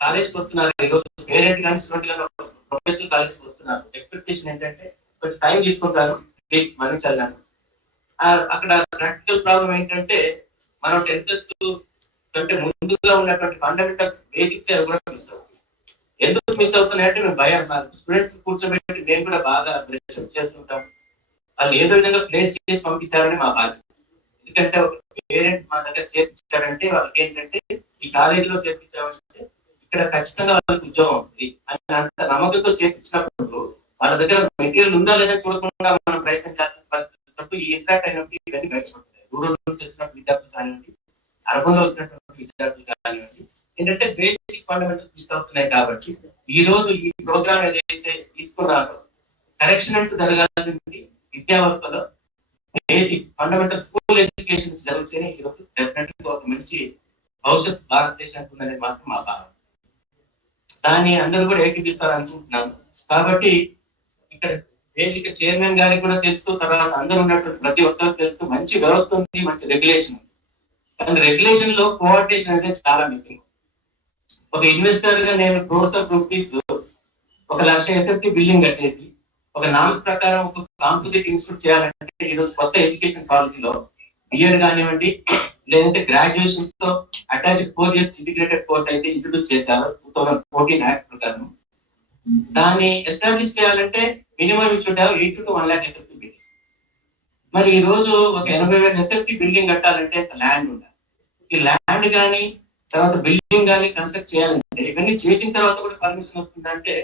కాలేజ్కి వస్తున్నారు, ఈరోజు పేరెంట్ కానీ స్టూడెంట్ కానీ ప్రొఫెషనల్ కాలేజ్కి వస్తున్నారు. ఎక్స్పెక్టేషన్ ఏంటంటే కొంచెం టైం తీసుకుంటారు, ప్లీజ్ మన్నించాలి. అక్కడ ప్రాక్టికల్ ప్రాబ్లం ఏంటంటే మనం 10th ప్లస్ కంటే ముందుగా ఉన్నటువంటి ఫండమెంటల్స్ బేసిక్స్ కూడా మిస్ అవుతుంది. ఎందుకు మిస్ అవుతున్నాయంటే మేము భయం, స్టూడెంట్స్ కూర్చోబెట్టి మేము కూడా బాగా ప్రెషర్ చేస్తుంటాం. వాళ్ళు ఏదో విధంగా ప్లేస్ చేసి పంపించారని మా బాధ్యత. ఎందుకంటే ఒక పేరెంట్ మా దగ్గర చేర్పించారంటే వాళ్ళకి ఏంటంటే ఈ కాలేజీలో చేర్పించామంటే ఇక్కడ ఖచ్చితంగా వాళ్ళకి ఉద్యోగం వస్తుంది అని అంత నమ్మకంతో చేర్పించినప్పుడు వాళ్ళ దగ్గర మెటీరియల్ ఉందా లేదా చూడకుండా మనం ప్రయత్నం చేయాల్సిన పరిస్థితి ఈ ఇంట్రాక్ట్ అయినప్పుడు ఇవన్నీ బయటపడుతున్నాయి. రూరల్ నుంచి వచ్చినప్పుడు విద్యార్థులు కానివ్వండి, అర్బన్ లో వచ్చినటువంటి విద్యార్థులు కానివ్వండి, ఏంటంటే బేసిక్ ఫండమెంటల్స్ మిస్ అవుతున్నాయి. కాబట్టి ఈ రోజు ఈ ప్రోగ్రామ్ ఏదైతే తీసుకున్నారో కరెక్షన్ అంటూ జరగాల్సింది విద్యా వ్యవస్థలో బేసిక్ ఫండమెంటల్ స్కూల్ ఎడ్యుకేషన్ జరిగితేనే ఈ రోజు డెఫినెట్లీ ఒక మంచి భవిష్యత్ భారతదేశానికి ఉందనేది మాత్రం మా భావన. దాన్ని అందరూ కూడా ఏకీపిస్తారు అనుకుంటున్నాను. కాబట్టి ఇక్కడ వేదిక చైర్మన్ గారికి కూడా తెలుసు, తర్వాత అందరూ ఉన్నటువంటి ప్రతి ఒక్కరికి తెలుసు మంచి వ్యవస్థ ఉంది, మంచి రెగ్యులేషన్ ఉంది. కానీ రెగ్యులేషన్ లో కోఆర్డినేషన్ అనేది చాలా మిస్సింగ్. ఒక ఇన్వెస్టర్ గా నేను crores of rupees 1,00,000 SFT building కట్టేది ఒక నామ్స్ ప్రకారం ఒక కాంపోజిట్ ఇన్స్టిట్యూట్ చేయాలంటే ఈరోజు కొత్త ఎడ్యుకేషన్ పాలసీలో బిఎడ్ కానివ్వండి లేదంటే గ్రాడ్యుయేషన్ తో అటాచ్డ్ 4 years ఇంటిగ్రేటెడ్ కోర్స్ అయితే ఇంట్రొడ్యూస్ చేశారు 2014 యాక్ట్ ప్రకారం. దాన్ని ఎస్టాబ్లిష్ చేయాలంటే మినిమం షుడ్ హావ్ 8 to 1 lakh ఎస్ఎఫ్టీ బిల్డింగ్. మరి ఈ రోజు ఒక 80,000 ఎస్ఎఫ్టీ బిల్డింగ్ కట్టాలంటే ల్యాండ్ ఉండాలి. ఈ ల్యాండ్ కానీ తర్వాత బిల్డింగ్ కానీ కన్స్ట్రక్ట్ చేయాలంటే ఇవన్నీ చేసిన తర్వాత కూడా పర్మిషన్ వస్తుందంటే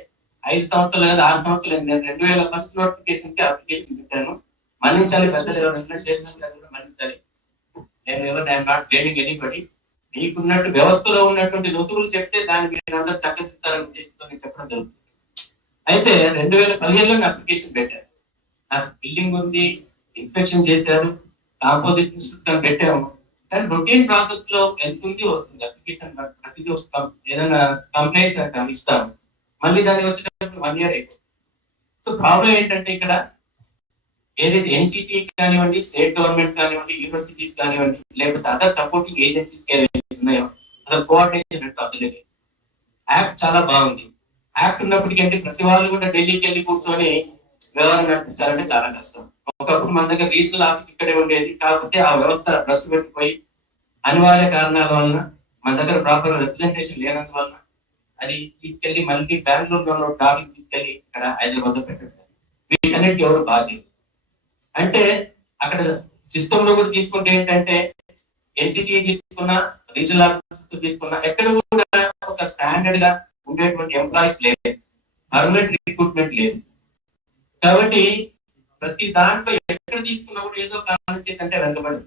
5 సంవత్సరాలు లేదా 6 సంవత్సరాలు. నేను 2000 ఫస్ట్ నోటిఫికేషన్ కి అప్లికేషన్ పెట్టాను. మన్నించాలి, పెద్దలు ఎవరైనా చైర్మన్ గారు కూడా మన్నించాలి. నేను ఎవరు ఐఎమ్ నాట్ బ్లేమింగ్ ఎనీబడి. మీకున్నట్టు వ్యవస్థలో ఉన్నటువంటి రుసుములు చెప్తే దాన్ని మీరు అందరూ చక్కదిస్తారని ఉద్దేశంతో నేను చెప్పడం జరుగుతుంది. అయితే 2015లో అప్లికేషన్ పెట్టారు. నాకు బిల్డింగ్ ఉంది, ఇన్స్పెక్షన్ చేశారు, కాంపోజిట్ ఇన్స్టిట్యూట్ పెట్టాము. కానీ రొటీన్ ప్రాసెస్ లో ఎంత ఉంది వస్తుంది అప్లికేషన్. ప్రతిదీ ఏదైనా కంప్లైంట్స్ అంటే ఇస్తాము, మళ్ళీ దాన్ని వచ్చేటప్పుడు 1 year అయిపోతుంది. సో ప్రాబ్లం ఏంటంటే ఇక్కడ ఏదైతే ఎన్సిటి కానివ్వండి, స్టేట్ గవర్నమెంట్ కానివ్వండి, యూనివర్సిటీస్ కానివ్వండి, లేకపోతే అదర్ సపోర్టింగ్ ఏజెన్సీస్ ఏవైతే ఉన్నాయో అసలు కోఆర్డినేషన్ అంటే అసలు లేదు. యాక్ట్ చాలా బాగుంది. యాక్ట్ ఉన్నప్పటికంటే ప్రతి వాళ్ళు కూడా ఢిల్లీకి వెళ్ళి కూర్చొని వ్యవహారం నడిపించాలంటే చాలా కష్టం. ఒకప్పుడు మన దగ్గర రీజనల్ ఆఫీస్ ఇక్కడే ఉండేది, కాకపోతే ఆ వ్యవస్థ భ్రష్టు పెట్టిపోయి అనివార్య కారణాల వలన మన దగ్గర ప్రాపర్ రిప్రజెంటేషన్ లేనందువలన అది తీసుకెళ్లి మళ్ళీ బెంగళూరులో ట్రాఫిక్ తీసుకెళ్లి ఇక్కడ హైదరాబాద్ లో పెట్టారు. వీటన్నిటికీ ఎవరు బాధ్యత అంటే అక్కడ సిస్టమ్ లో కూడా తీసుకుంటే ఏంటంటే ఎన్సిటీ తీసుకున్నా, రీజనల్ ఆఫీసర్స్ తీసుకున్నా ఎక్కడ కూడా ఒక స్టాండర్డ్ గా ఉండేటువంటి ఎంప్లాయీస్ లేదు, పర్మనెంట్ రిక్రూట్మెంట్ లేదు. కాబట్టి ప్రతి దాంట్లో ఎక్కడ తీసుకున్నా కూడా ఏదో కారణం చేతంటే వెనకబడి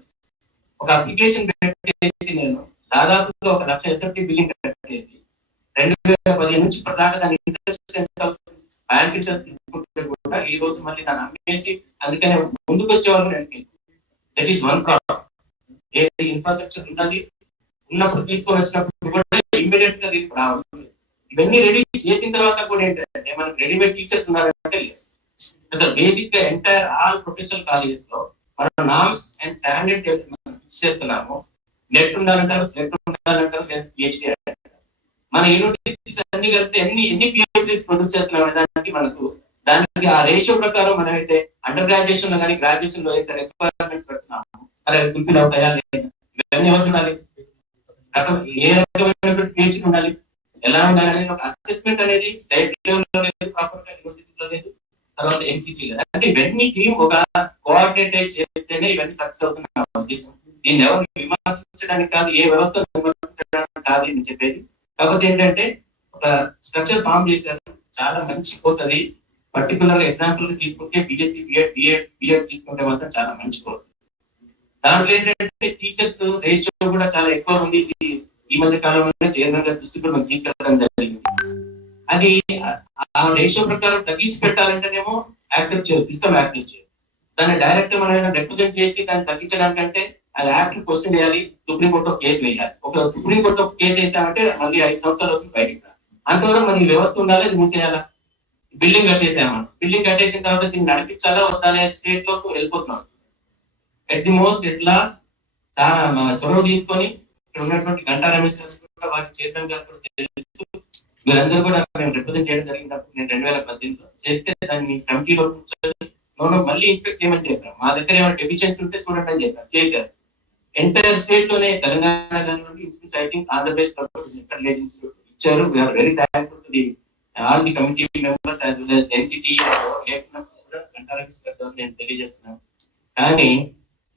ఒక అప్లికేషన్ పెట్టేసి నేను దాదాపుగా 1,00,000 ఎస్ఎఫ్టీ బిల్డింగ్ కట్టేసి 2015 నుంచి ప్రధాన దాని ఇంట్రెస్ట్ బ్యాంక్ ఇంట్రెస్ట్ తీసుకుంటే కూడా ఈ రోజు మళ్ళీ దాన్ని అమ్మేసి అందుకనే ముందుకు వచ్చేవాళ్ళు దట్ ఈస్ వన్ ప్రాబ్లం. ఏది ఇన్ఫ్రాస్ట్రక్చర్ ఉన్నది ఉన్నప్పుడు తీసుకొని వచ్చినప్పుడు కూడా ఇమ్మీడియట్ గా దీనికి రావాలి. ఇవన్నీ రెడీ చేసిన తర్వాత కూడా ఏంటంటే మనకు రెడీమేడ్ టీచర్స్ ఉన్నారంటే లేదు. అసలు బేసిక్ గా ఎంటైర్ ఆల్ ప్రొఫెషనల్ కాలేజెస్ లో మనం నామ్స్ అండ్ స్టాండర్డ్స్ ఫిక్స్ చేస్తున్నాము. నెట్ ఉండాలంటారు, నెట్ ఉండాలంటారు, పిహెచ్డీ అంటారు. మన యూనివర్సిటీస్ అన్ని కలిపితే ఎన్ని పిహెచ్డీస్ ప్రొడ్యూస్ చేస్తున్నాం దానికి మనకు దానికి ఆ రేషియో ప్రకారం మనం అయితే అండర్ గ్రాడ్యుయేషన్ లో కానీ గ్రాడ్యుయేషన్ లో అయితే రిక్వైర్మెంట్స్ పెడుతున్నాము అలా ఫుల్ఫిల్ అవుతాయా లేదా, ఇవన్నీ అవుతుండాలి. ఏ రకమైన పిహెచ్డీ ఉండాలి, ఎలా ఉండాలి అనేది ఒక అసెస్మెంట్ అనేది స్టేట్ లెవెల్ లో లేదు, ప్రాపర్ గా యూనివర్సిటీలో లేదు, తర్వాత ఎన్సిటీ లేదు. అంటే ఇవన్నీ టీం ఒక కోఆర్డినేట్ చేస్తేనే ఇవన్నీ సక్సెస్ అవుతున్నాయి. దీన్ని ఎవరు విమర్శించడానికి కాదు, ఏ వ్యవస్థ విమర్శించడానికి కాదు అని చెప్పేది. కాకపోతే ఏంటంటే ఒక స్ట్రక్చర్ ఫామ్ చేశారు, చాలా మంచి కోర్స్ అది. పర్టికులర్ ఎగ్జాంపుల్ తీసుకుంటే బిఎస్సీ బిఎడ్ తీసుకుంటే మాత్రం చాలా మంచి కోర్స్. దాంట్లో ఏంటంటే టీచర్స్ రేషియో కూడా చాలా ఎక్కువ ఉంది. ఈ మధ్య కాలంలో చైర్మన్ గారి దృష్టి కూడా మనం తీసుకెళ్ళడం జరిగింది. అది ఆ రేషియో ప్రకారం తగ్గించి పెట్టాలంటేనేమో యాక్సెప్ట్ చేయదు, సిస్టమ్ యాక్సెప్ట్ చేయదు. దాన్ని డైరెక్ట్ మనం రిప్రజెంట్ చేసి దాన్ని తగ్గించడానికంటే అది యాక్ట్ క్వశ్చన్ చేయాలి, సుప్రీంకోర్టులో కేసు వేయాలి. ఒక సుప్రీంకోర్టులో కేసు వేసామంటే మళ్ళీ 5 సంవత్సరాల వరకు బయటికి రాదు. అంతవరకు మనకి వ్యవస్థ ఉండాలి, అది మూసేయాలా. బిల్డింగ్ కట్టేసామని బిల్డింగ్ కట్టేసిన తర్వాత దీన్ని నడిపించాలా వద్దా అనే స్టేట్ లోకి వెళ్ళిపోతున్నాం. At the most at last చాలా చొరవ తీసుకొని ఇక్కడ ఉన్నటువంటి గంటా రమేష్ గారు కూడా వారి చైర్మన్ గారు కూడా తెలుసు మీరందరూ కూడా మేము రిప్రజెంట్ చేయడం జరిగినప్పుడు నేను 2018లో చేస్తే దాన్ని కమిటీలో కూర్చొని మళ్ళీ ఇన్స్పెక్ట్ చేయమని చెప్పారు. మా దగ్గర ఏమైనా డెఫిషియన్సీ ఉంటే చూడండి అని చెప్పారు. చేశారు. ఎంటైర్ స్టేట్ లోనే తెలంగాణ నుండి ఇన్స్టిట్యూట్ ఐ థింక్ ఆంధ్రప్రదేశ్ ఇన్స్టిట్యూట్ ఇచ్చారు. We are very thankful to the all the committee members as well as NCT నేను తెలియజేస్తున్నాను. కానీ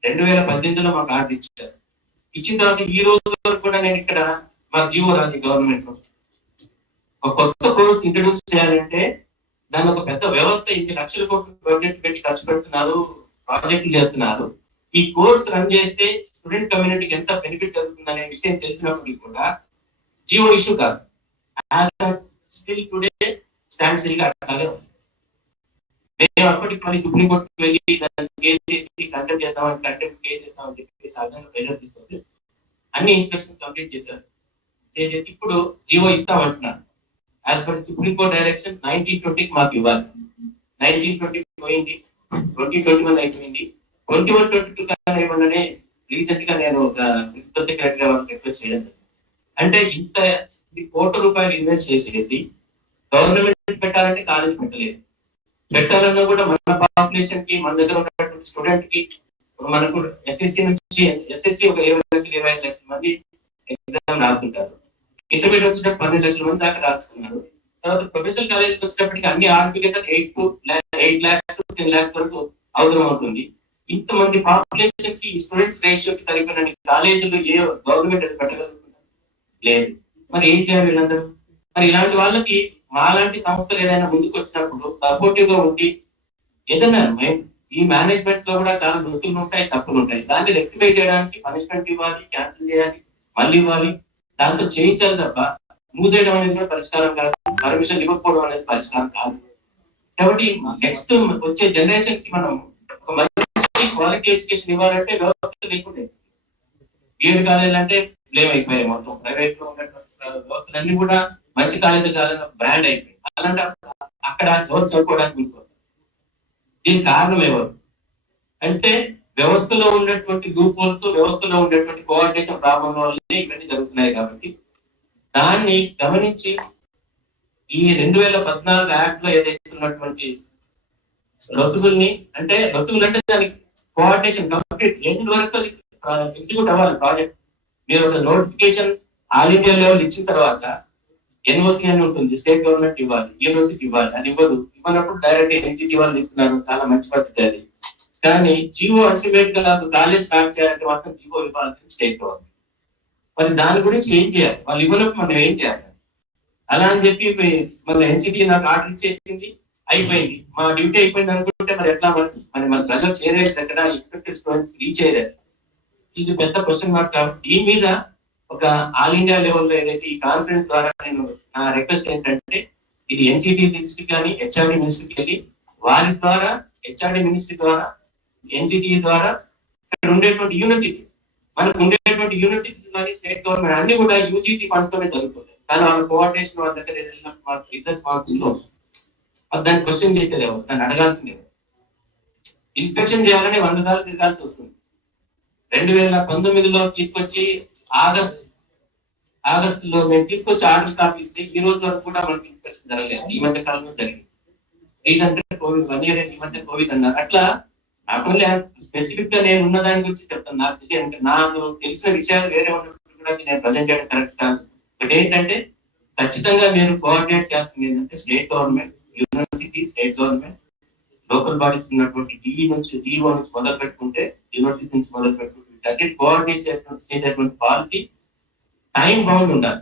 2018లో మాకు ఆర్డర్ ఇచ్చారు. ఇచ్చిన తర్వాత ఈ రోజు వరకు కూడా నేను ఇక్కడ మాకు జీవో రాదు గవర్నమెంట్ లో. ఒక కొత్త కోర్స్ ఇంట్రడ్యూస్ చేయాలంటే దాని ఒక పెద్ద వ్యవస్థ, ఇన్ని లక్షల కోట్లు బడ్జెట్ పెట్టి ఖర్చు పెడుతున్నారు, ప్రాజెక్టులు చేస్తున్నారు. ఈ కోర్స్ రన్ చేస్తే స్టూడెంట్ కమ్యూనిటీకి ఎంత బెనిఫిట్ జరుగుతుంది అనే విషయం తెలిసినప్పటికీ కూడా జీవో ఇష్యూ కాదు. స్టిల్ టుడే స్టాండ్ స్టిల్ గా అట్లాగే ఉంది. మేము అప్పటికి మళ్ళీ సుప్రీంకోర్టుకి వెళ్ళి దాన్ని కేసు చేసి కంటెంప్ట్ చేస్తామని కంటెంప్ట్ కేసు చేస్తామని చెప్పేసి అదనంగా ప్రెజర్ తీసుకొస్తే అన్ని ఇన్స్ట్రక్షన్స్ కంప్లీట్ చేశారు. చేసేసి ఇప్పుడు జీవో ఇస్తామంటున్నారు. యాజ్ పర్ సుప్రీంకోర్టు డైరెక్షన్ 1920కి మాకు ఇవ్వాలి. 1920 పోయింది, 2021 అయిపోయింది. 21-22 కన్నా ఇవ్వగానే రీసెంట్ గా నేను ఒక ప్రిన్సిపల్ సెక్రటరీ వాళ్ళకి రిక్వెస్ట్ చేయడం. అంటే ఇంత ₹1,00,00,000 ఇన్వెస్ట్ చేసేది గవర్నమెంట్ పెట్టాలంటే కాలేజ్ పెట్టలేదు. పెట్టాలన్నా కూడా మన పాపులేషన్ కి, మన దగ్గర ఉన్నటువంటి స్టూడెంట్ కి, మనకు ఎస్ఎస్సి నుంచి ఎస్ఎస్సి ఒక 20-25 లక్షల మంది ఎగ్జామ్ రాస్తుంటారు. ఇంటర్మీడియట్ వచ్చినప్పుడు 12 లక్షల మంది దాకా రాస్తున్నారు. తర్వాత ప్రొఫెషనల్ కాలేజ్ వచ్చినప్పటికీ అన్ని ఆర్టిఫికేషన్ 8 lakhs to 10 lakhs వరకు అవసరం అవుతుంది. ఇంతమంది పాపులేషన్ కి స్టూడెంట్స్ రేషియోకి సరిపోయిన కాలేజీలు ఏ గవర్నమెంట్ పెట్టగలుగుతున్నారు? లేదు. మరి ఏం చేయాలి వీళ్ళందరూ? మరి ఇలాంటి వాళ్ళకి మాలాంటి సంస్థలు ఏదైనా ముందుకు వచ్చినప్పుడు సపోర్టివ్ గా ఉండి ఏదైనా ఈ మేనేజ్మెంట్ లో కూడా చాలా దోషులు ఉంటాయి, తప్పులు ఉంటాయి. దాన్ని రెక్టిఫై చేయడానికి పనిష్మెంట్ ఇవ్వాలి, క్యాన్సిల్ చేయాలి, మళ్ళీ ఇవ్వాలి, దాంతో చేయించాలి తప్ప మూసేయడం అనేది కూడా పరిష్కారం కాదు. పర్మిషన్ ఇవ్వకపోవడం అనేది పరిష్కారం కాదు. కాబట్టి నెక్స్ట్ వచ్చే జనరేషన్ కి మనం ఒక మంచి క్వాలిటీ ఎడ్యుకేషన్ ఇవ్వాలంటే వ్యవస్థ లేకుండే. బీఎడ్ కాలేజీలు అంటే బ్లేమ్ అయిపోయాయి. మొత్తం ప్రైవేట్ లో ఉన్నటువంటి వ్యవస్థలన్నీ కూడా మంచి కాలేజీలు కాలేజ్ బ్రాండ్ అయిపోయింది. అలాంటి అక్కడ ఎవరు చదువుకోవడానికి ముందుకు వస్తారు. దీనికి కారణం ఎవరు అంటే వ్యవస్థలో ఉన్నటువంటి లూప్ హోల్స్, వ్యవస్థలో ఉన్నటువంటి కోఆర్డినేషన్ ప్రాబ్లం వల్లనే ఇవన్నీ జరుగుతున్నాయి. కాబట్టి దాన్ని గమనించి ఈ 2014 యాక్ట్ లో ఏదైతే ఉన్నటువంటి రసూల్ని అంటే రసూల్ అంటే దానికి కోఆర్డినేషన్ కంప్లీట్ ఎండ్ వరకు ఎగ్జిక్యూట్ అవ్వాలి ప్రాజెక్ట్. మీరు ఒక నోటిఫికేషన్ ఆల్ ఇండియా లెవెల్ ఇచ్చిన తర్వాత ఎన్ఓసి అని ఉంటుంది, స్టేట్ గవర్నమెంట్ ఇవ్వాలి, యూనివర్సిటీ ఇవ్వాలి. అది ఇవ్వనప్పుడు డైరెక్ట్ ఎన్సిటీ వాళ్ళు ఇస్తున్నారు, చాలా మంచి పద్ధతి అది. కానీ జీవో అల్టిమేట్ గా కాలేజ్ స్టార్ట్ చేయాలంటే మాత్రం జీవో ఇవ్వాల్సింది స్టేట్ గవర్నమెంట్. మరి దాని గురించి ఏం చేయాలి? వాళ్ళు ఇవ్వనప్పుడు మనం ఏం చేయాలి? అలా అని చెప్పి మన ఎన్సిటీ నాకు ఆర్డర్ ఇచ్చేసింది, అయిపోయింది, మా డ్యూటీ అయిపోయింది అనుకుంటే మరి ఎట్లా? మరి మన ప్రజలు చేరేది దగ్గర ఎక్స్పెక్టెడ్ స్టూడెంట్స్ రీచ్ అయ్యారు. ఇది పెద్ద క్వశ్చన్ మార్క్. కాబట్టి దీని మీద ఒక ఆల్ ఇండియా లెవెల్లో ఏదైతే ఈ కాన్ఫరెన్స్ ద్వారా నేను నా రిక్వెస్ట్ ఏంటంటే ఇది ఎన్సిటీ మినిస్ట్రీ కానీ హెచ్ఆర్డి మినిస్ట్రీకి వెళ్ళి వారి ద్వారా హెచ్ఆర్డి మినిస్ట్రీ ద్వారా ఎన్సిటీ ద్వారా ఇక్కడ ఉండేటువంటి యూనివర్సిటీస్, మనకు ఉండేటువంటి యూనివర్సిటీస్ కానీ స్టేట్ గవర్నమెంట్ అన్ని కూడా యూజీసీ ఫండ్స్ తోనే జరుగుతుంది. కానీ వాళ్ళ కోఆర్డినేషన్ వాళ్ళ దగ్గర బిజినెస్ మార్క్స్ దాన్ని క్వశ్చన్ చేసేది ఎవరు? దాన్ని అడగాల్సింది ఎవరు? ఇన్స్పెక్షన్ చేయాలని 100 సార్లు తిరగాల్సి వస్తుంది. 2019లో తీసుకొచ్చి ఆగస్టులో మేము తీసుకొచ్చి ఆర్డర్ కాపీ ఇస్తే ఈ రోజు వరకు కూడా మనకి ఇన్స్పెక్షన్ జరగలేదు. ఈ మధ్య కాలంలో జరిగింది. రీజన్ కోవిడ్, 1 year ఈ మధ్య కోవిడ్ అన్నారు. అట్లా నాట్ ఓన్లీ స్పెసిఫిక్ గా నేను ఉన్న దాని గురించి చెప్తాను. నాకు తెలిసిన విషయాలు వేరే ఉన్నప్పుడు కూడా నేను ప్రజెంట్ చేయడం కరెక్ట్ కాదు. బట్ ఏంటంటే ఖచ్చితంగా మీరు కోఆర్డినేట్ చేస్తుంది ఏంటంటే state government, university, state government, local bodies ఉన్నటువంటి డిఈ నుంచి డిఓ నుంచి మొదలు పెట్టుకుంటే యూనివర్సిటీ నుంచి మొదలు పెట్టుకుంటే కోఆర్డినేట్ చేసేటువంటి పాలసీ టైం బౌండ్ ఉండాలి.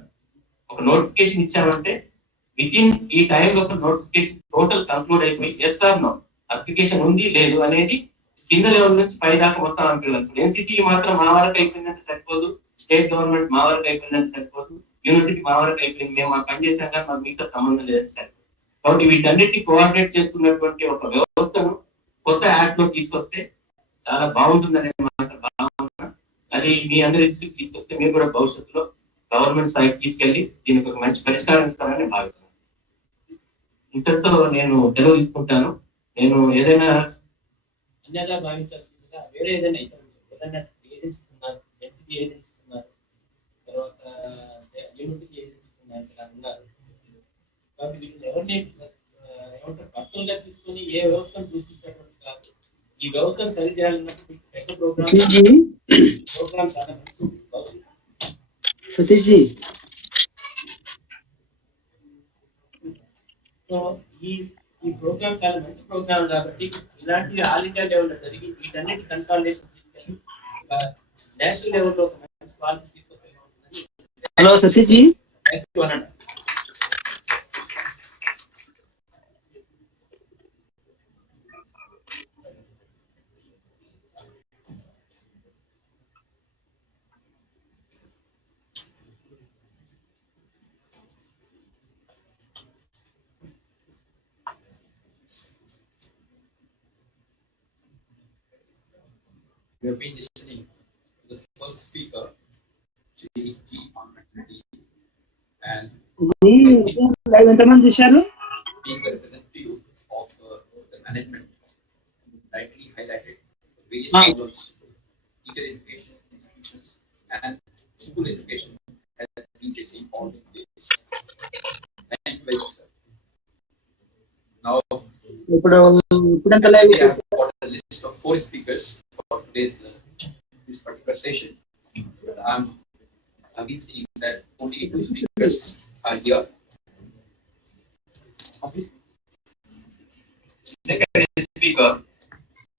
ఒక నోటిఫికేషన్ ఇచ్చామంటే విత్ ఇన్ ఈ టైం లోపల నోటిఫికేషన్ టోటల్ కంక్లూడ్ అయిపోయి ఎస్ ఆర్ నో అప్లికేషన్ ఉంది లేదు అనేది కింద లెవెల్ నుంచి పై దాకా మొత్తం అనుకోవాలి. ఎన్సిటీ మాత్రం మా వరకు అయిపోయిందంటే సరిపోదు, స్టేట్ గవర్నమెంట్ మా వరకు అయిపోయిందంటే సరిపోదు, యూనివర్సిటీ మా వరకు అయిపోయింది, మేము మాకు పని చేశాం కానీ మాకు మీతో సంబంధం లేదని సరిపోదు. కాబట్టి వీటన్నిటిని కోఆర్డినేట్ చేస్తున్నటువంటి ఒక వ్యవస్థను కొత్త యాక్ట్ లో తీసుకొస్తే చాలా బాగుంటుందనే భావన. అది మీ అందరి దృష్టికి తీసుకొస్తే మీరు కూడా భవిష్యత్తులో గవర్నమెంట్ స్థాయికి తీసుకెళ్లి దీనికి ఒక మంచి పరిష్కారం ఇస్తారని భావిస్తున్నాను. ఇంతటితో నేను సెలవు తీసుకుంటాను. నేను ఏదైనా అన్యదా భావించాల్సిందిగా వేరే ఏదైనా ఏజెన్సీస్ ఉన్నారు, ఎన్సిటీ ఏజెన్సీస్ ఉన్నారు, తర్వాత యూనివర్సిటీ ఏజెన్సీస్ ఉన్నారు. ఎవరిని ఏమంటారు పర్సనల్ గా తీసుకొని ఏ వ్యవస్థను దూషించేటువంటి కాదు. ఈ వ్యవస్థను సరి చేయాలన్నట్టు పెద్ద ప్రోగ్రామ్ చాలా మంచిది. సతీష్ జీ, సో ఈ ప్రోగ్రామ్ చాలా మంచి ప్రోగ్రామ్ కాబట్టి ఇలాంటి ఆల్ ఇండియా లెవెల్లో జరిగి వీటన్నిటి కన్సాలిడేషన్ తీసుకెళ్ళి నేషనల్ లెవెల్లో ఒక మంచి పాలసీ తీసుకొచ్చి. హలో సతీష్ జీ. అనండి. We have been listening to the first speaker, G. Reddy, and ఎంతమంది చూశారు? being the representative of the management, rightly highlighted various problems teacher education institutions and school education has been facing all these days. Thank you very much, sir. Now, ఇప్పుడంత we live have got a list of 4 speakers for today's this particular session. I've been seeing that only 2 speakers are here. Second speaker,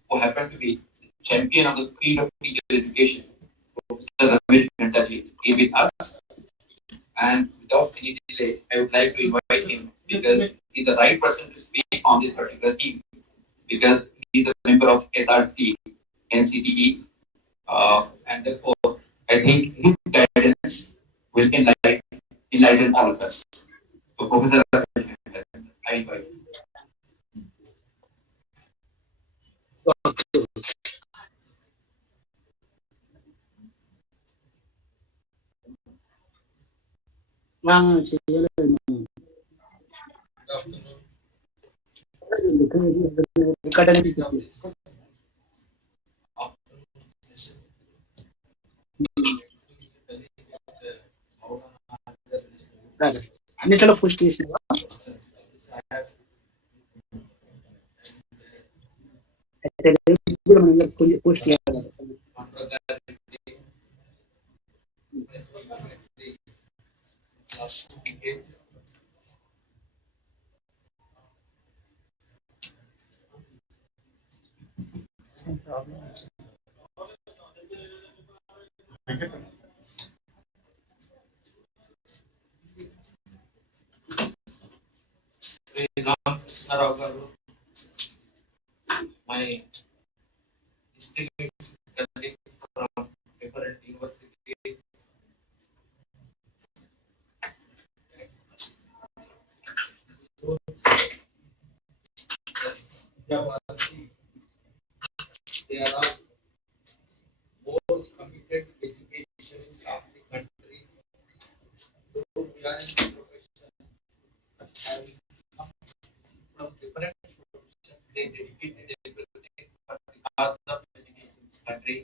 who happened to be champion of the field of teacher education, Professor Ramesh Mentally, is with us. And without any delay, I would like to invite him because he's the right person to speak on this particular theme. Because he's a member of SRC, NCTE, and therefore I think his guidance will enlighten all of us. So, Professor, I invite you. అన్నిట్లో పోస్ట్ చేసిన పోస్ట్ చేయాలి. My distinguished colleagues from different universities, they are all more committed to education of the country. Though we are in the profession, having come from different professions, they dedicated everything for the cause of education in this country.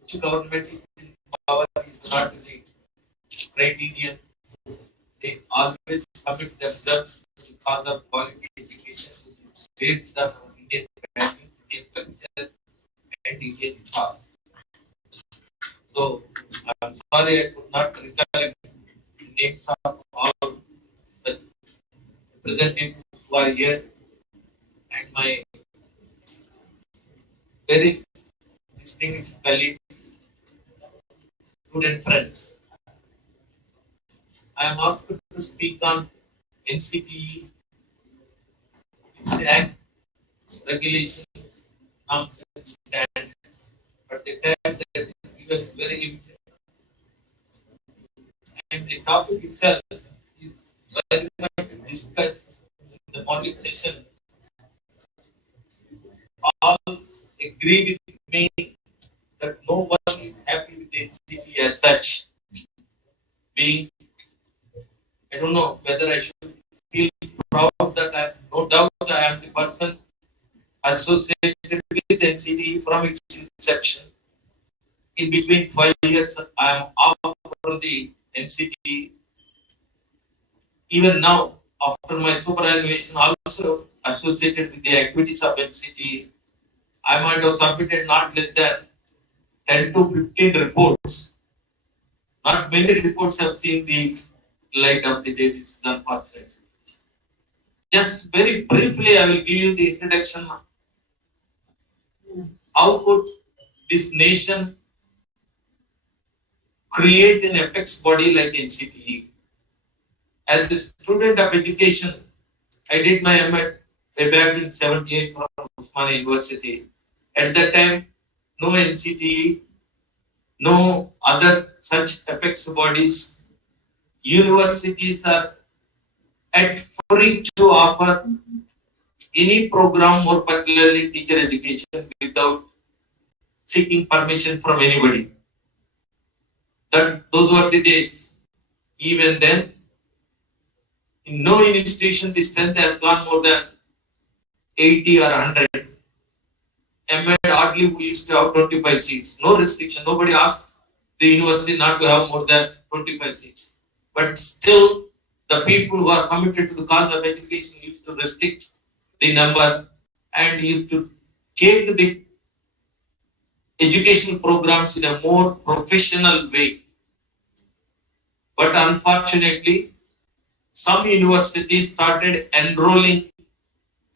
Which government is in power is not the criterion. They always commit themselves to the cause of quality education, based on Indian values, Indian culture, and Indian ethos. So, I'm sorry I could not recollect the names of all such representatives who are here, and my very distinguished colleagues, student friends. I am asked to speak on NCTE, its act, regulations, norms, and standards. But the time that is given is very limited. And the topic itself is very much discussed in the morning session. All agree with me that no one is happy with the NCTE as such. Being, I don't know whether I should feel proud that no doubt I am the person associated with NCTE from its inception. In between 5 years, I am off from the NCTE. even now, after my superannuation, also associated with the activities of NCTE, I might have submitted not less than 10 to 15 reports. Not many reports have seen the light of the day. This is unfortunate. Just very briefly, I will give you the introduction. How could this nation create an apex body like NCTE? As a student of education, I did my MA way back in 78 from Usmania University. At that time, no NCTE, no other such apex bodies. Universities are at free to offer any program, more particularly teacher education, without seeking permission from anybody. Those were the days. Even then, in no institution the strength has gone more than 80 or 100. MA hardly we used to have 25 seats. No restriction. Nobody asked the university not to have more than 25 seats. But still, the people who are committed to the cause of education used to restrict the number and used to take the educational programs in a more professional way. But unfortunately, some universities started enrolling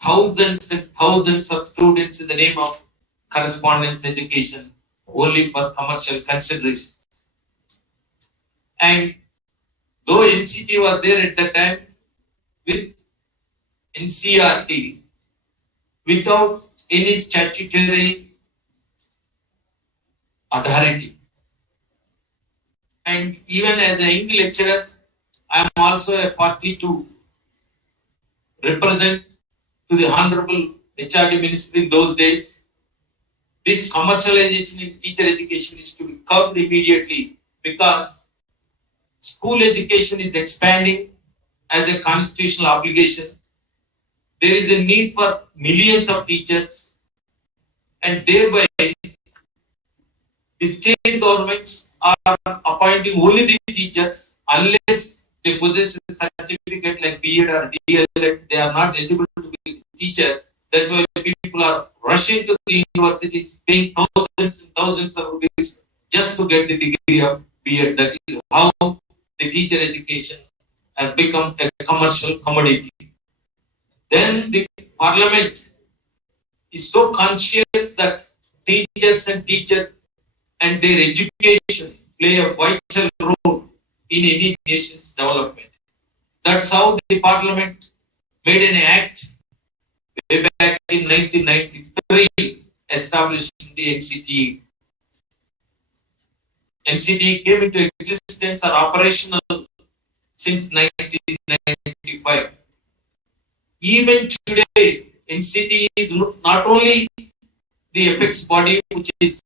thousands and thousands of students in the name of correspondence education only for commercial considerations. And though NCT was there at the time with NCRT, without any statutory authority. And even as a English lecturer, I am also a party to represent to the Honorable HRD Ministry in those days. This commercialization in teacher education is to be curbed immediately because school education is expanding as a constitutional obligation. There is a need for millions of teachers, and thereby the state governments are appointing only the teachers unless they possess a certificate like B.Ed or D.El.Ed. They are not eligible to be teachers. That's why people are rushing to the universities, paying thousands and thousands of rupees just to get the degree of B.Ed. That is how the teacher education has become a commercial commodity. Then the parliament is so conscious that teachers and their education play a vital role in any nation's development. That's how the parliament made an act way back in 1993 establishing the NCTE. NCTE came into existence or operational since 1995. Even today, NCTE is not only the apex body which is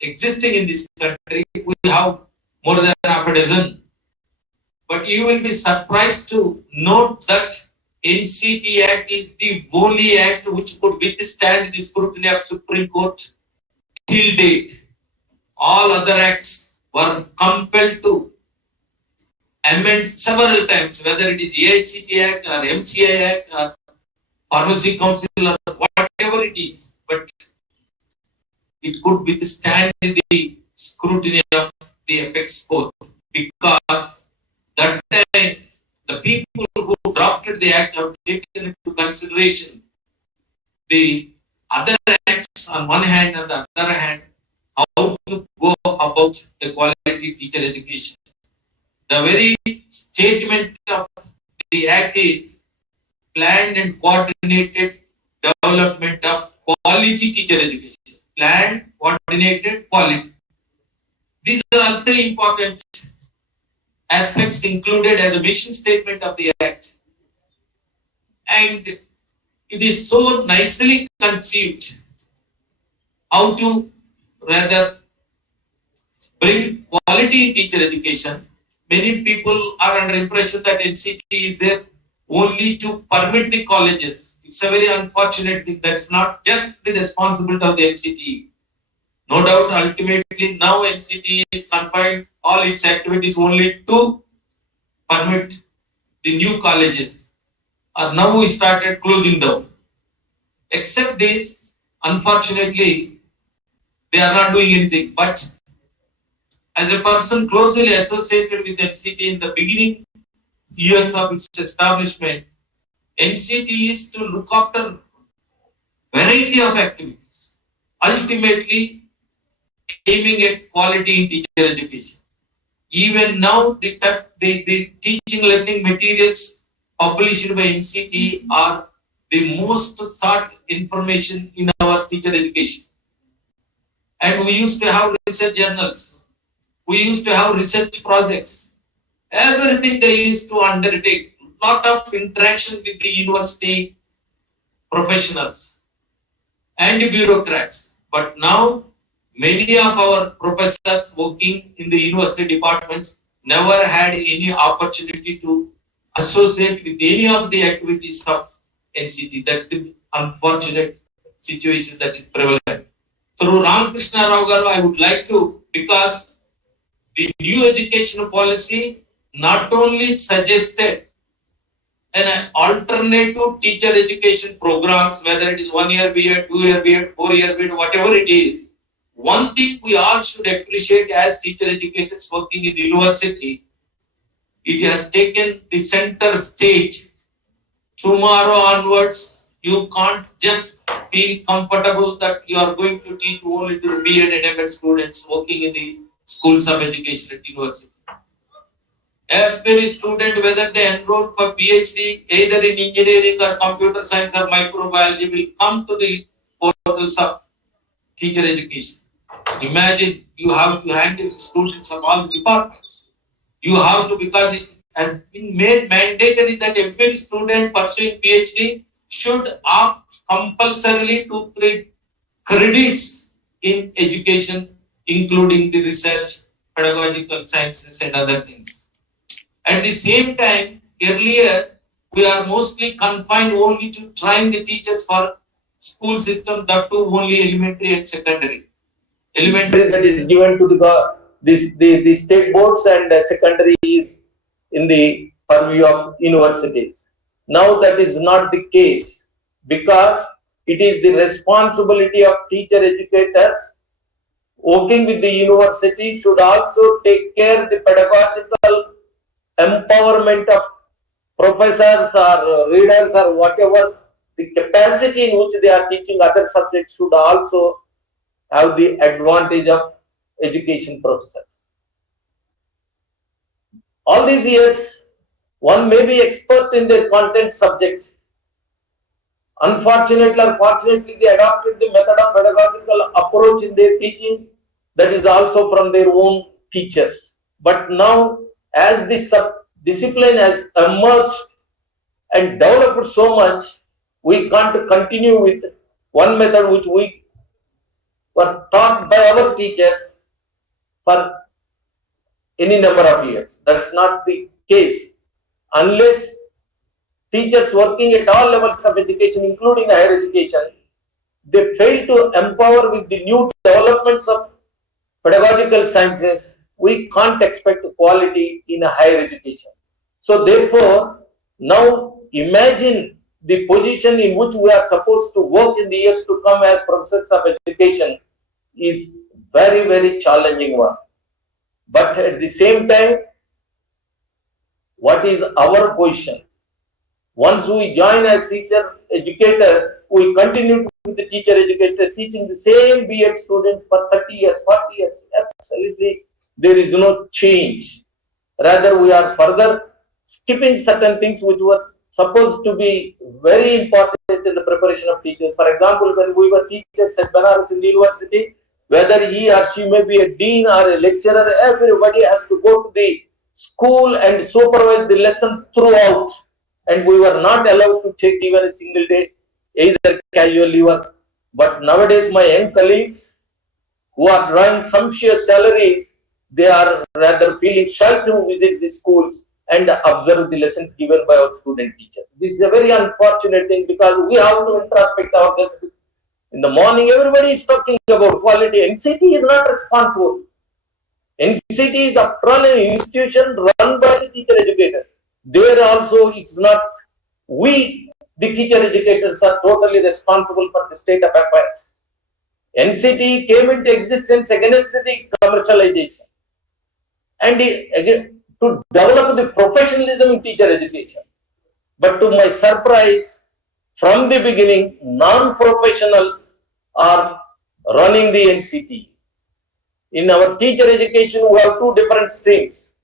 existing in this country, we have more than half a dozen. But you will be surprised to note that NCTE Act is the only act which could withstand the scrutiny of Supreme Court till date. All other acts were compelled to amend several times, whether it is AICT Act or MCI Act or Pharmacy Council or whatever it is. But it could withstand the scrutiny of the apex court because that time the people who drafted the act have taken into consideration the other acts on one hand, and the other hand, how to go about the quality teacher education. The very statement of the act is planned and coordinated development of quality teacher education. Planned, coordinated, quality. These are all three important aspects included as a mission statement of the act. And it is so nicely conceived how to rather bring quality in teacher education. Many people are under impression that NCTE is there only to permit the colleges. It's a very unfortunate thing. That's not just the responsibility of the NCTE. No doubt, ultimately, now NCTE is confined all its activities only to permit the new colleges are now started closing down. Except this, unfortunately, they are not doing anything. But as a person closely associated with NCT in the beginning years of its establishment, NCT is to look after variety of activities, ultimately aiming at quality in teacher education. Even now, the teaching learning materials published by NCT are the most sought information in our teacher education. And we used to have research journals. We used to have research projects. Everything they used to undertake. Lot of interaction with the university professionals and bureaucrats. But now, many of our professors working in the university departments never had any opportunity to associate with any of the activities of NCT. That's the unfortunate situation that is prevalent. Through Ramakrishna Rao Garu, I would like to, because the new education policy not only suggested an alternative teacher education programs, whether it is 1 year B.Ed, 2 year B.Ed, 4 year B.Ed, whatever it is. One thing we all should appreciate as teacher educators working in the university, it has taken the center stage. Tomorrow onwards, you can't just feel comfortable that you are going to teach only to B.Ed and M.Ed students working in the schools of education at university. Every student, whether they enroll for PhD, either in engineering or computer science or microbiology, will come to the portals of teacher education. Imagine you have to handle students of all departments. You have to, because it has been made mandatory that every student pursuing PhD should opt compulsorily to 3 credits in education, including the research, pedagogical sciences and other things. At the same time, earlier, we are mostly confined only to train the teachers for school system, that too only elementary and secondary. Elementary that is given to the state boards, and secondary is in the purview of universities. Now that is not the case, because it is the responsibility of teacher educators working with the university should also take care of the pedagogical empowerment of professors or readers or whatever. The capacity in which they are teaching other subjects should also have the advantage of education professors. All these years, one may be expert in their content subject. Unfortunately or fortunately, they adopted the method of pedagogical approach in their teaching that is also from their own teachers. But now, as the sub-discipline has emerged and developed so much, we can't continue with one method which we were taught by our teachers for any number of years. That's not the case. Unless teachers working at all levels of education, including higher education, they fail to empower with the new developments of pedagogical sciences, we can't expect quality in a higher education. So therefore, now imagine the position in which we are supposed to work in the years to come as professors of education is very, very challenging one. But at the same time, what is our position? Once we join as teacher educators, we continue with the teacher educator teaching the same B.Ed students for 30 years, 40 years. Absolutely, there is no change. Rather, we are further skipping certain things which were supposed to be very important in the preparation of teachers. For example, when we were teachers at Benares in the university, whether he or she may be a dean or a lecturer, everybody has to go to the school and supervise the lesson throughout. And we were not allowed to take even a single day, either casual leave. But nowadays, my young colleagues who are drawing sumptuous salaries, they are rather feeling shy to visit the schools and observe the lessons given by our student teachers. This is a very unfortunate thing, because we have to introspect ourselves. In the morning, everybody is talking about quality. NCT is not responsible. NCT is after all an institution run by the teacher educator. There also it's not, we, the teacher educators, are totally responsible for the state of affairs. NCT came into existence against the commercialization and to develop the professionalism in teacher education. But to my surprise, from the beginning, non-professionals are running the NCT. In our teacher education, we have two different streams.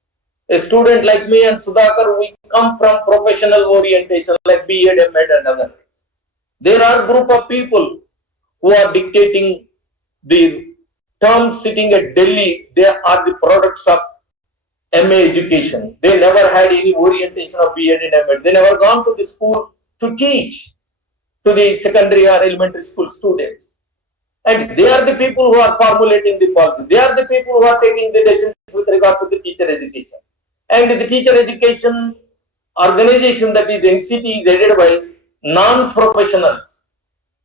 A student like me and Sudhakar, we come from professional orientation like B.Ed, M.Ed and other things. There are a group of people who are dictating the terms sitting at Delhi. They are the products of MA education. They never had any orientation of B.Ed and M.Ed. They never gone to the school to teach to the secondary or elementary school students. And they are the people who are formulating the policy. They are the people who are taking the decisions with regard to the teacher education. And the teacher education organization, that is NCT, is headed by non-professionals.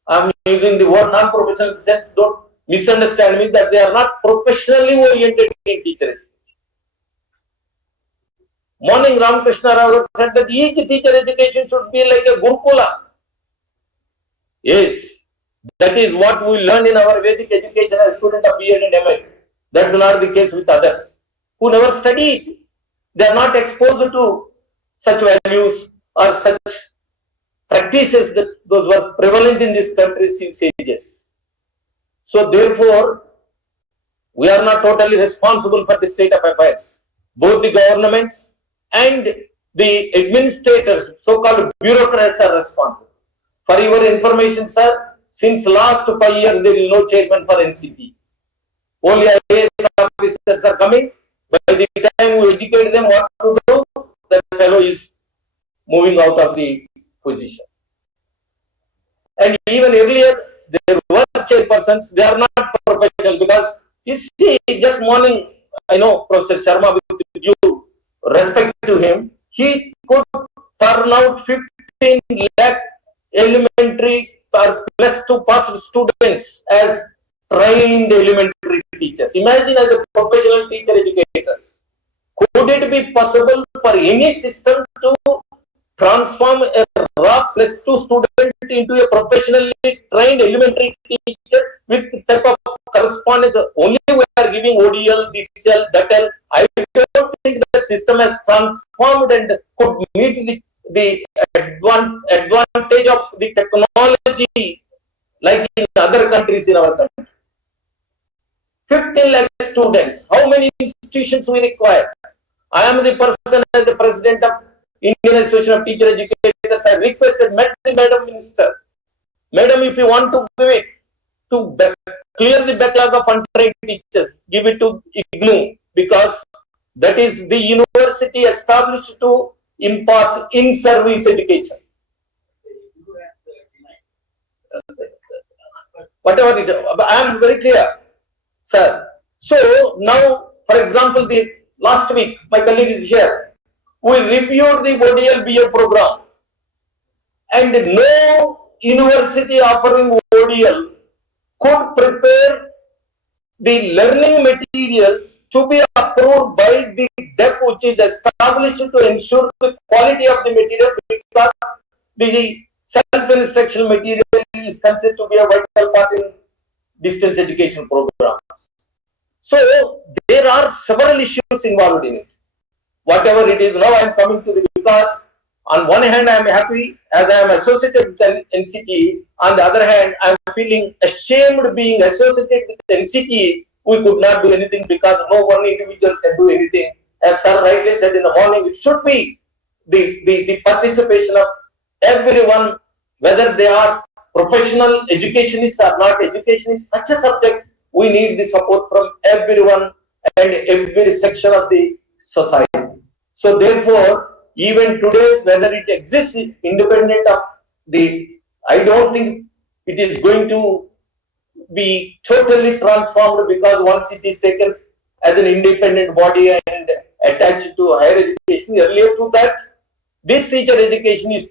I am using the word non-professional in the sense, don't misunderstand me, that they are not professionally oriented in teacher education. Morning Ramakrishna Rao said that each teacher education should be like a Gurukula. Yes, that is what we learn in our Vedic education as student of B.Ed and M.Ed. That's not the case with others who never studied. They are not exposed to such values or such practices that those were prevalent in this country since ages. So therefore, we are not totally responsible for the state of affairs. Both the governments and the administrators, so-called bureaucrats, are responsible. For your information, sir, since last 5 years, there is no chairman for NCT. Only IAS officers are coming. By the time we educate them what to do, the fellow is moving out of the position. And even earlier, there were chairpersons, they are not professional, because you see, just morning, I know Professor Sharma, with due respect to him, he could turn out 15 lakh elementary or plus 2 passed students as trained elementary teachers. Imagine as a professional teacher educators. Could it be possible for any system to transform a raw plus 2 student into a professionally trained elementary teacher with type of correspondence? Only we are giving ODL, DCL, DATL. I don't think that system has transformed and could meet the advantage of the technology like in other countries in our country. 15 lakh students, how many institutions we require? I am the person as the president of Indian Association of Teacher Educators. I requested, met the Madam Minister. Madam, if you want to give it, to clear the backlog of untrained teachers, give it to IGNOU, because that is the university established to impart in-service education. Whatever it is, I am very clear, sir. So now, for example, the last week, my colleague is here. We reviewed the ODL BA program, and no university offering ODL could prepare the learning materials to be approved by the DEP, which is established to ensure the quality of the material, because the self-instructional material is considered to be a vital part in distance education programs. So there are several issues involved in it. Whatever it is, now I am coming to the, because on one hand I am happy as I am associated with NCT, on the other hand I am feeling ashamed being associated with NCT. We could not do anything because no one individual can do anything. As sir rightly said in the morning, it should be the participation of everyone, whether they are professional educationists or not educationists. Such a subject, we need the support from everyone and every section of the society. So therefore, even today, whether it exists independent of the, I don't think it is going to be totally transformed, because once it is taken as an independent body and attached to higher education, earlier to that, this teacher education is